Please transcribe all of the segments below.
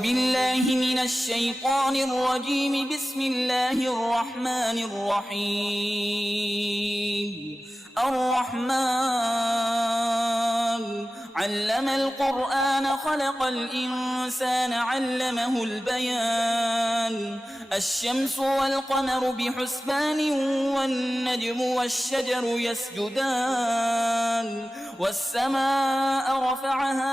बिल्लाहि मिनश शैतानिर रजीम बिस्मिल्लाहिर रहमानिर रहीम अर्रहमान अल्लमल कुरआन खलक़ल इंसान अल्लमहुल बयान अश्शम्सु वल क़मरु बिहुस्बानिन वन्नज्मु वश्शजरु यस्जुदान वस्समाअ रफ़अहा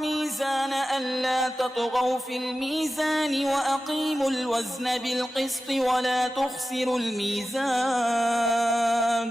मीज़ान अल्ला ततग़ौ फ़िल मीज़ान वअक़ीमुल वज़्न बिलक़िस्ति वला तुख़सिरुल मीज़ान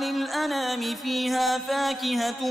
लिलअनाम फ़ीहा फ़ाकिहतु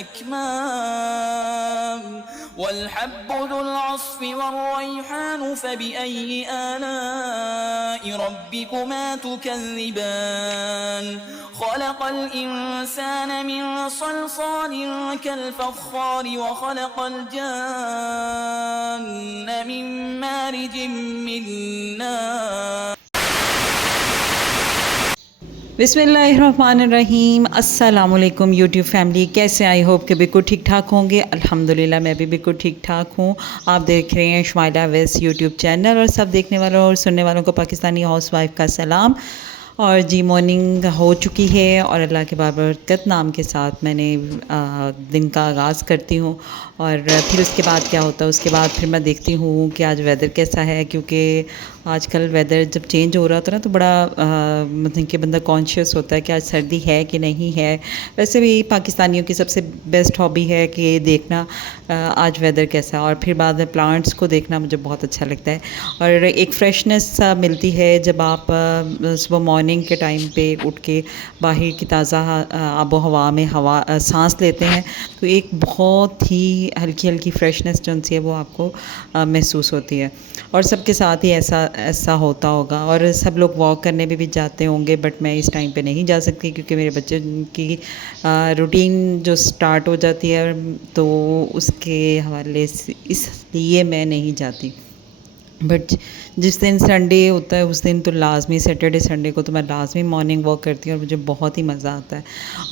अक्माम वल्हब्बु ज़ुल अस्फ़ि वर्रैहानु फ़बिअय्यि आलाइ रब्बिकुमा तुकज़्ज़िबान खलक़ल इंसान मिन सलसालिन कल्फ़ख़्ख़ार वखलक़ल जान्न मिन मारिजिम मिन नार। बिस्मिल्लाहिर्रहमानिर्रहीम। अस्सलामुअलैकुम यूट्यूब फैमिली, कैसे? आई होप कि बिल्कुल ठीक ठाक होंगे। अल्हम्दुलिल्लाह मैं भी बिल्कुल ठीक ठाक हूँ। आप देख रहे हैं शुमाइला वेस्ट यूट्यूब चैनल और सब देखने वालों और सुनने वालों को पाकिस्तानी हाउसवाइफ का सलाम। और जी मॉर्निंग हो चुकी है और अल्लाह के बाबरकत नाम के साथ मैंने दिन का आगाज़ करती हूँ। और फिर उसके बाद क्या होता है, उसके बाद फिर मैं देखती हूँ कि आज वेदर कैसा है, क्योंकि आजकल वेदर जब चेंज हो रहा था ना तो बड़ा मतलब कि बंदा कॉन्शियस होता है कि आज सर्दी है कि नहीं है। वैसे भी पाकिस्तानियों की सबसे बेस्ट हॉबी है कि देखना आज वेदर कैसा है, और फिर बाद में प्लांट्स को देखना मुझे बहुत अच्छा लगता है। और एक फ्रेशनेस सा मिलती है जब आप सुबह मॉर्निंग के टाइम पे उठ के बाहर की ताज़ा आबो हवा में सांस लेते हैं, तो एक बहुत ही हल्की हल्की फ्रेशनेस जो सी है वो आपको महसूस होती है। और सबके साथ ही ऐसा होता होगा, और सब लोग वॉक करने भी जाते होंगे, बट मैं इस टाइम पे नहीं जा सकती क्योंकि मेरे बच्चे की रूटीन जो स्टार्ट हो जाती है, तो उसके हवाले से इसलिए मैं नहीं जाती। बट जिस दिन संडे होता है उस दिन तो लाजमी, सैटरडे संडे को तो मैं लाजमी मॉर्निंग वॉक करती हूँ और मुझे बहुत ही मज़ा आता है।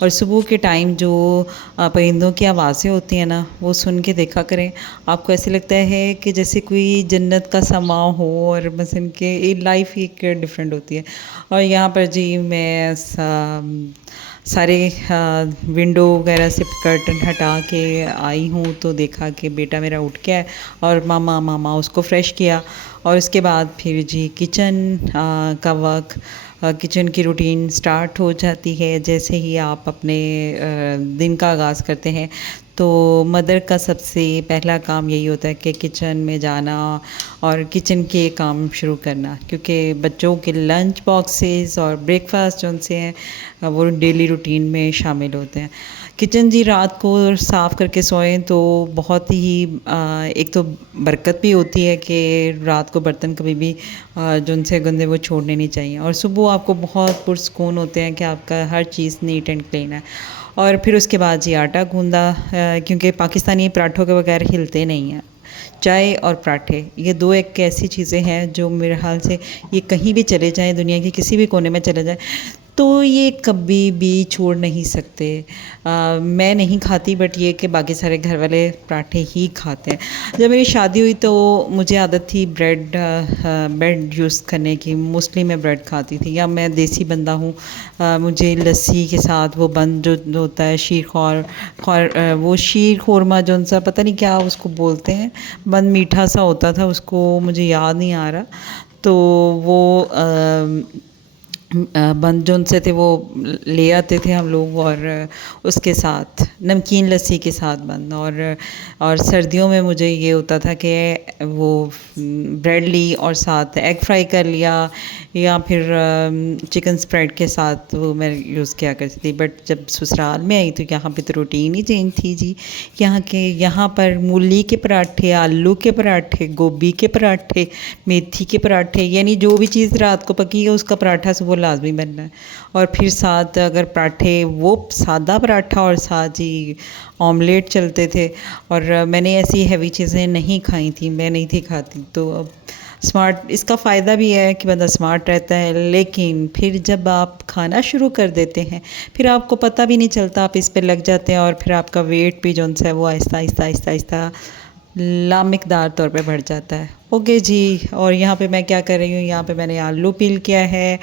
और सुबह के टाइम जो परिंदों की आवाज़ें होती हैं ना, वो सुन के देखा करें, आपको ऐसे लगता है कि जैसे कोई जन्नत का समा हो, और बस इनके लाइफ ही एक डिफरेंट होती है। और यहाँ पर जी मैं सारे विंडो वगैरह से कर्टन हटा के आई हूँ, तो देखा कि बेटा मेरा उठ गया है और मामा मामा उसको फ्रेश किया। और उसके बाद फिर जी किचन का वर्क, किचन की रूटीन स्टार्ट हो जाती है। जैसे ही आप अपने दिन का आगाज़ करते हैं तो मदर का सबसे पहला काम यही होता है कि किचन में जाना और किचन के काम शुरू करना, क्योंकि बच्चों के लंच बॉक्सेस और ब्रेकफास्ट जो उनसे हैं वो डेली रूटीन में शामिल होते हैं। किचन जी रात को साफ़ करके सोएं तो बहुत ही एक तो बरकत भी होती है कि रात को बर्तन कभी भी जो उनसे गंदे वो छोड़ने नहीं चाहिए, और सुबह आपको बहुत पुरसकून होते हैं कि आपका हर चीज़ नीट एंड क्लीन है। और फिर उसके बाद जी आटा गूंदा, क्योंकि पाकिस्तानी पराठों के बगैर हिलते नहीं हैं। चाय और पराठे, ये दो एक ऐसी चीज़ें हैं जो मेरे ख्याल से ये कहीं भी चले जाएं, दुनिया के किसी भी कोने में चले जाएं, तो ये कभी भी छोड़ नहीं सकते। मैं नहीं खाती, बट ये कि बाकी सारे घर वाले पराठे ही खाते हैं। जब मेरी शादी हुई तो मुझे आदत थी ब्रेड यूज़ करने की। मोस्टली मैं ब्रेड खाती थी, या मैं देसी बंदा हूँ। मुझे लस्सी के साथ वो बन जो होता है वो शीर खोरमा जो सा पता नहीं क्या उसको बोलते हैं, बन मीठा सा होता था, उसको मुझे याद नहीं आ रहा। तो वो बंद जो उनसे थे वो ले आते थे हम लोग, और उसके साथ नमकीन लस्सी के साथ बंद। और सर्दियों में मुझे ये होता था कि वो ब्रेड ली और साथ एग फ्राई कर लिया, या फिर चिकन स्प्रेड के साथ वो मैं यूज़ किया करती थी। बट जब ससुराल में आई तो यहाँ पे तो रूटीन ही चेंज थी जी। यहाँ पर मूली के पराठे, आलू के पराठे, गोभी के पराठे, मेथी के पराठे, यानी जो भी चीज़ रात को पकी है उसका पराठा सुबह लाजमी बनना है। और फिर साथ अगर पराठे, वो सादा पराठा और साथ ही ऑमलेट चलते थे। और मैंने ऐसी हैवी चीज़ें नहीं खाई थी, मैं नहीं थी खाती, तो अब स्मार्ट इसका फ़ायदा भी है कि बंदा स्मार्ट रहता है, लेकिन फिर जब आप खाना शुरू कर देते हैं फिर आपको पता भी नहीं चलता, आप इस पे लग जाते हैं और फिर आपका वेट भी जो है वो आहिस्ता आहिस्ता आहिस्ता आहिस्ता लामिकदार तौर पे बढ़ जाता है। ओके जी, और यहाँ पे मैं क्या कर रही हूँ, यहाँ पे मैंने आलू पील किया है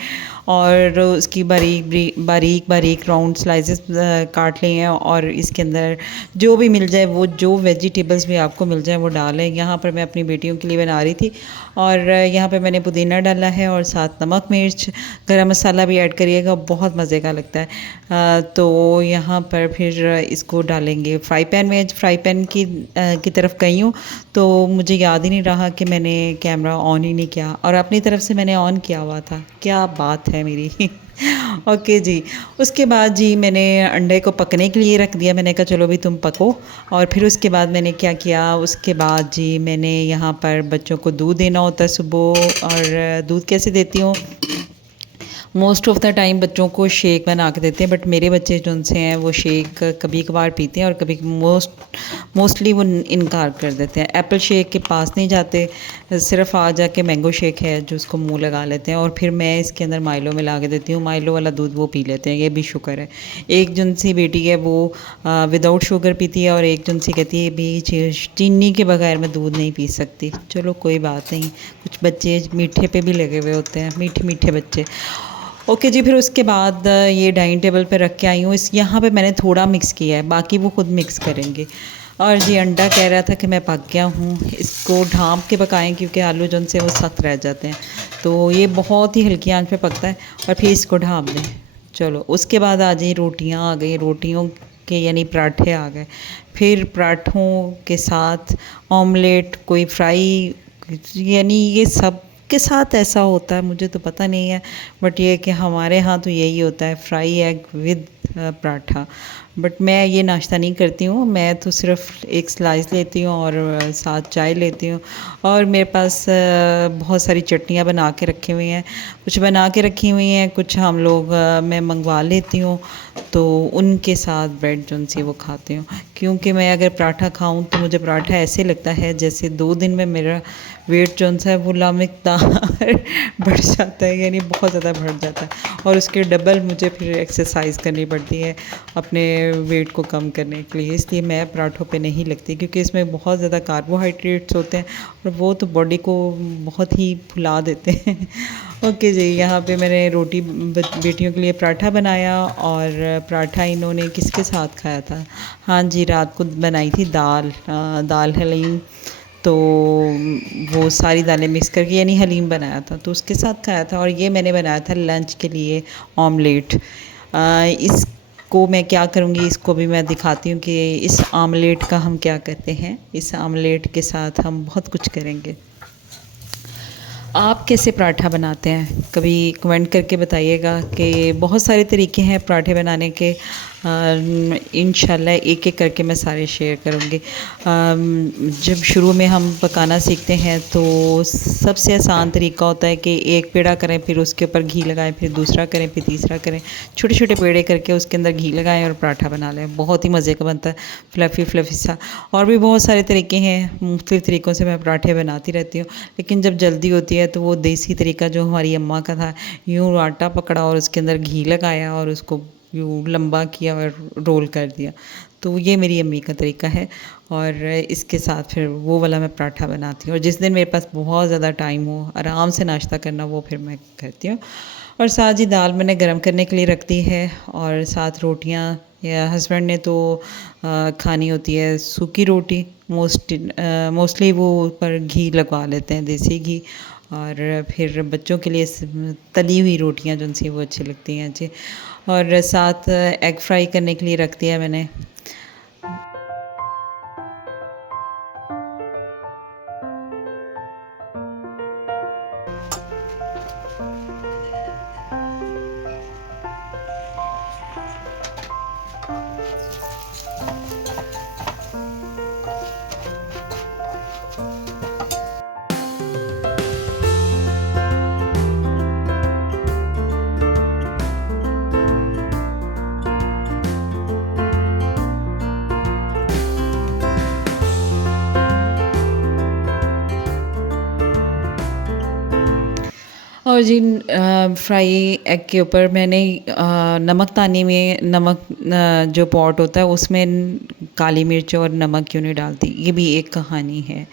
और उसकी बारीक बारीक बारीक राउंड स्लाइसेस काट लिए हैं और इसके अंदर जो भी मिल जाए वो जो वेजिटेबल्स भी आपको मिल जाए वो डालें। यहाँ पर मैं अपनी बेटियों के लिए बना रही थी और यहाँ पे मैंने पुदीना डाला है और साथ नमक मिर्च गरम मसाला भी ऐड करिएगा, बहुत मज़े का लगता है। तो यहाँ पर फिर इसको डालेंगे फ्राई पैन में। फ्राई पैन की तरफ गई हूँ तो मुझे याद ही नहीं रहा कि मैंने कैमरा ऑन ही नहीं किया और अपनी तरफ से मैंने ऑन किया हुआ था। क्या बात है मेरी ओके जी। उसके बाद जी मैंने अंडे को पकने के लिए रख दिया, मैंने कहा चलो भी तुम पको। और फिर उसके बाद मैंने क्या किया, उसके बाद जी मैंने यहाँ पर बच्चों को दूध देना होता है सुबह। और दूध कैसे देती हूँ, मोस्ट ऑफ़ द टाइम बच्चों को शेक बना के देते हैं, बट मेरे बच्चे जो उनसे हैं वो शेक कभी कभार पीते हैं और कभी मोस्टली वो इनकार कर देते हैं। एप्पल शेक के पास नहीं जाते, सिर्फ आ जाके मैंगो शेक है जो उसको मुंह लगा लेते हैं। और फिर मैं इसके अंदर माइलो मिला के देती हूँ, माइलो वाला दूध वो पी लेते हैं, ये भी शुक्र है। एक जो सी बेटी है वो विदाउट शुगर पीती है और एक जो सी कहती है भी चीनी के बगैर मैं दूध नहीं पी सकती। चलो कोई बात नहीं, कुछ बच्चे मीठे पे भी लगे हुए होते हैं, मीठे मीठे बच्चे। ओके जी, फिर उसके बाद ये डाइनिंग टेबल पे रख के आई हूँ। इस यहाँ पे मैंने थोड़ा मिक्स किया है, बाकी वो खुद मिक्स करेंगे। और जी अंडा कह रहा था कि मैं पक गया हूँ, इसको ढाँप के पकाएं क्योंकि आलू जो से वो सख्त रह जाते हैं। तो ये बहुत ही हल्की आंच पे पकता है और फिर इसको ढाँप दें। चलो उसके बाद आ जाए रोटियाँ आ गई, रोटियों के यानी पराठे आ गए। फिर पराठों के साथ ऑमलेट, कोई फ्राई, यानी ये सब के साथ ऐसा होता है, मुझे तो पता नहीं है, बट ये कि हमारे यहाँ तो यही होता है, fry egg with paratha. But मैं ये नाश्ता नहीं करती हूँ, मैं तो सिर्फ एक स्लाइस लेती हूँ और साथ चाय लेती हूँ। और मेरे पास बहुत सारी चटनियाँ बना के रखी हुई हैं, कुछ बना के रखी हुई हैं, कुछ हम लोग मैं मंगवा लेती हूँ, तो उनके साथ ब्रेड जो सी वो खाती हूँ। क्योंकि मैं अगर पराठा खाऊँ तो मुझे पराठा ऐसे लगता है जैसे 2 दिन में मेरा वेट जो सा है वो लामिकदार बढ़ जाता है, यानी बहुत ज़्यादा बढ़ जाता है। और उसके डबल मुझे फिर एक्सरसाइज करनी पड़ती है अपने वेट को कम करने के लिए, इसलिए मैं पराठों पे नहीं लगती, क्योंकि इसमें बहुत ज़्यादा कार्बोहाइड्रेट्स होते हैं और वो तो बॉडी को बहुत ही फुला देते हैं। ओके जी, यहाँ पे मैंने रोटी बेटियों के लिए पराठा बनाया और पराठा इन्होंने किसके साथ खाया था, हाँ जी रात को बनाई थी दाल हलीम, तो वो सारी दालें मिक्स करके यानी हलीम बनाया था तो उसके साथ खाया था। और ये मैंने बनाया था लंच के लिए ऑमलेट। इसको मैं क्या करूँगी, इसको भी मैं दिखाती हूँ कि इस आमलेट का हम क्या करते हैं। इस आमलेट के साथ हम बहुत कुछ करेंगे। आप कैसे पराठा बनाते हैं कभी कमेंट करके बताइएगा, कि बहुत सारे तरीके हैं पराठे बनाने के। इंशाल्लाह एक एक करके मैं सारे शेयर करूँगी। जब शुरू में हम पकाना सीखते हैं तो सबसे आसान तरीका होता है कि एक पेड़ा करें, फिर उसके ऊपर घी लगाएं, फिर दूसरा करें, फिर तीसरा करें, छोटे छोटे पेड़े करके उसके अंदर घी लगाएं और पराठा बना लें। बहुत ही मज़े का बनता है, फ्लफ़ी सा। और भी बहुत सारे तरीके हैं, मुख्तलिफ़ तरीक़ों से मैं पराठे बनाती रहती हूँ, लेकिन जब जल्दी होती है तो वो देसी तरीका जो हमारी अम्मा का था, यूँ आटा पकड़ा और उसके अंदर घी लगाया और उसको यूँ लंबा किया और रोल कर दिया, तो ये मेरी अम्मी का तरीका है। और इसके साथ फिर वो वाला मैं पराठा बनाती हूँ। और जिस दिन मेरे पास बहुत ज़्यादा टाइम हो, आराम से नाश्ता करना, वो फिर मैं करती हूँ। और साथ ही दाल मैंने गरम करने के लिए रख दी है और साथ रोटियाँ, या हस्बैंड ने तो खानी होती है सूखी रोटी, मोस्टली वो ऊपर घी लगवा लेते हैं, देसी घी। और फिर बच्चों के लिए तली हुई रोटियां जो सी वो अच्छी लगती हैं जी। और साथ एग फ्राई करने के लिए रख दिया मैंने। और जी फ्राई एग के ऊपर मैंने नमकदानी में जो पॉट होता है उसमें काली मिर्च और नमक क्यों नहीं डालती, ये भी एक कहानी है।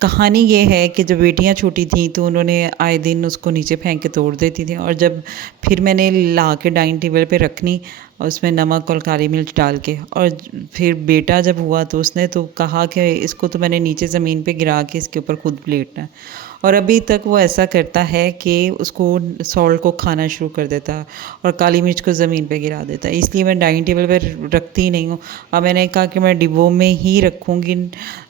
कहानी ये है कि जब बेटियां छोटी थीं तो उन्होंने आए दिन उसको नीचे फेंक के तोड़ देती थी, और जब फिर मैंने ला के डाइनिंग टेबल पे रखनी और उसमें नमक और काली मिर्च डाल के, और फिर बेटा जब हुआ तो उसने तो कहा कि इसको तो मैंने नीचे ज़मीन पे गिरा के इसके ऊपर खुद पलेटना है। और अभी तक वो ऐसा करता है कि उसको सॉल्ट को खाना शुरू कर देता है और काली मिर्च को ज़मीन पे गिरा देता है, इसलिए मैं डाइनिंग टेबल पर रखती ही नहीं हूँ। अब मैंने कहा कि मैं डिब्बों में ही रखूँगी,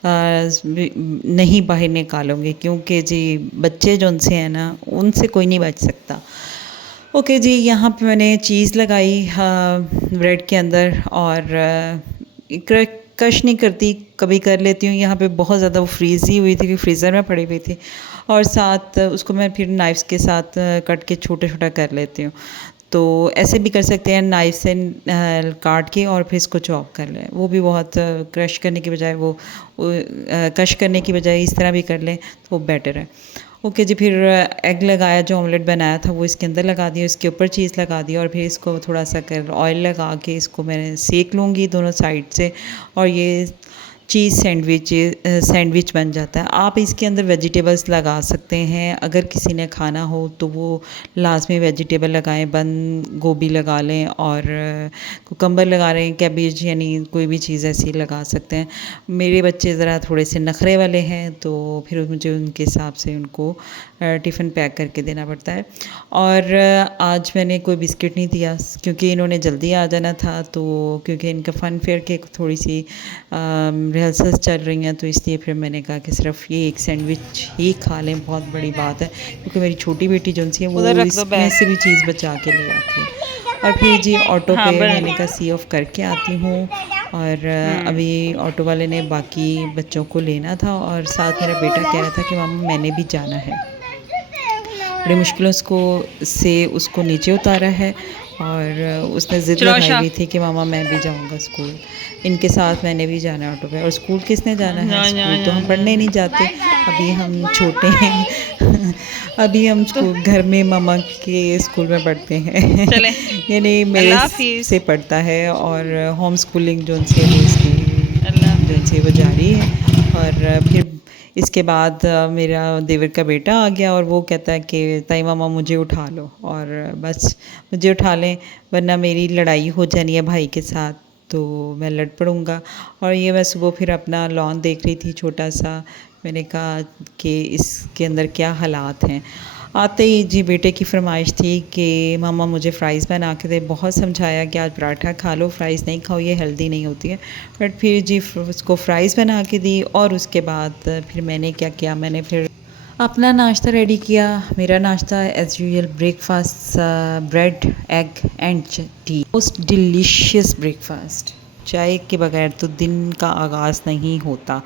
नहीं बाहर निकालूँगी, क्योंकि जी बच्चे जो उनसे हैं ना, उनसे कोई नहीं बच सकता। ओके जी, यहाँ पे मैंने चीज़ लगाई ब्रेड के अंदर, और कश नहीं करती, कभी कर लेती हूँ। यहाँ पे बहुत ज़्यादा वो फ्रीज़ ही हुई थी कि फ्रीज़र में पड़ी हुई थी, और साथ उसको मैं फिर नाइफ़्स के साथ कट के छोटा छोटा कर लेती हूँ। तो ऐसे भी कर सकते हैं, नाइफ़ से काट के और फिर इसको चॉप कर लें, वो भी बहुत क्रश करने की बजाय कश करने की बजाय इस तरह भी कर लें तो वो बेटर है। ओके जी, फिर एग लगाया, जो ऑमलेट बनाया था वो इसके अंदर लगा दिया, इसके ऊपर चीज़ लगा दी, और फिर इसको थोड़ा सा कर ऑयल लगा के इसको मैं सेक लूँगी दोनों साइड से, और ये चीज़ सैंडविच बन जाता है। आप इसके अंदर वेजिटेबल्स लगा सकते हैं, अगर किसी ने खाना हो तो वो लाजमी वेजिटेबल लगाएं, बंद गोभी लगा लें, और कुकम्बर लगा रहे हैं, कैबेज, यानी कोई भी चीज़ ऐसी लगा सकते हैं। मेरे बच्चे ज़रा थोड़े से नखरे वाले हैं, तो फिर मुझे उनके हिसाब से उनको टिफ़िन पैक करके देना पड़ता है। और आज मैंने कोई बिस्किट नहीं दिया, क्योंकि इन्होंने जल्दी आ जाना था, तो क्योंकि इनका फ़न फेयर के थोड़ी सी रिहर्सल्स चल रही हैं, तो इसलिए फिर मैंने कहा कि सिर्फ ये एक सैंडविच ही खा लें, बहुत बड़ी बात है, क्योंकि मेरी छोटी बेटी जो सी है वो इसमें से भी चीज़ बचा के ले आती है। और फिर जी ऑटो पे मैंने कहा सी ऑफ करके आती हूँ, और अभी ऑटो वाले ने बाकी बच्चों को लेना था, और साथ मेरा बेटा कह रहा था कि मामा मैंने भी जाना है। बड़ी मुश्किलों से उसको नीचे उतारा है, और उसने ज़िद लगाई हुई थी कि मामा मैं भी जाऊंगा स्कूल, इनके साथ मैंने भी जाना है ऑटो पे। और स्कूल किसने जाना है? स्कूल तो हम पढ़ने नहीं जाते, अभी हम छोटे हैं अभी हम स्कूल घर में मामा के स्कूल में पढ़ते हैं यानी मेरे से पढ़ता है, और होम स्कूलिंग जो से वो जारी है। और फिर इसके बाद मेरा देवर का बेटा आ गया, और वो कहता है कि ताई मामा मुझे उठा लो, और बस मुझे उठा लें, वरना मेरी लड़ाई हो जानी है भाई के साथ, तो मैं लड़ पड़ूँगा। और ये मैं सुबह फिर अपना लॉन देख रही थी छोटा सा, मैंने कहा कि इसके अंदर क्या हालात हैं। आते ही जी बेटे की फरमाइश थी कि मामा मुझे फ़्राइज़ बना के दे। बहुत समझाया कि आज पराठा खा लो, फ़्राइज़ नहीं खाओ, ये हेल्दी नहीं होती है, बट फिर जी उसको फ़्राइज़ बना के दी। और उसके बाद फिर मैंने क्या किया, मैंने फिर अपना नाश्ता रेडी किया। मेरा नाश्ता as usual breakfast, bread, egg and T, most delicious breakfast. चाय के बगैर तो दिन का आगाज़ नहीं होता,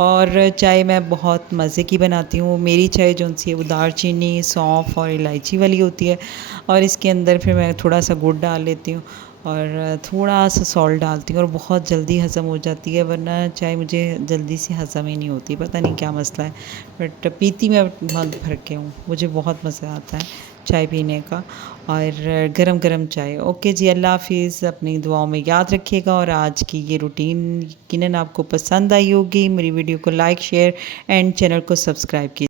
और चाय मैं बहुत मज़े की बनाती हूँ। मेरी चाय जो सी है वो दालचीनी, सौंफ और इलायची वाली होती है, और इसके अंदर फिर मैं थोड़ा सा गुड़ डाल लेती हूँ, और थोड़ा सा सॉल्ट डालती हूँ, और बहुत जल्दी हज़म हो जाती है, वरना चाय मुझे जल्दी से हज़म ही नहीं होती, पता नहीं क्या मसला है, बट पीती मैं मग भर के हूँ, मुझे बहुत मज़ा आता है चाय पीने का, और गरम गरम चाय। ओके जी, अल्लाह हाफिज़, अपनी दुआओं में याद रखिएगा। और आज की ये रूटीन यकीनन आपको पसंद आई होगी। मेरी वीडियो को लाइक, शेयर एंड चैनल को सब्सक्राइब कीजिए।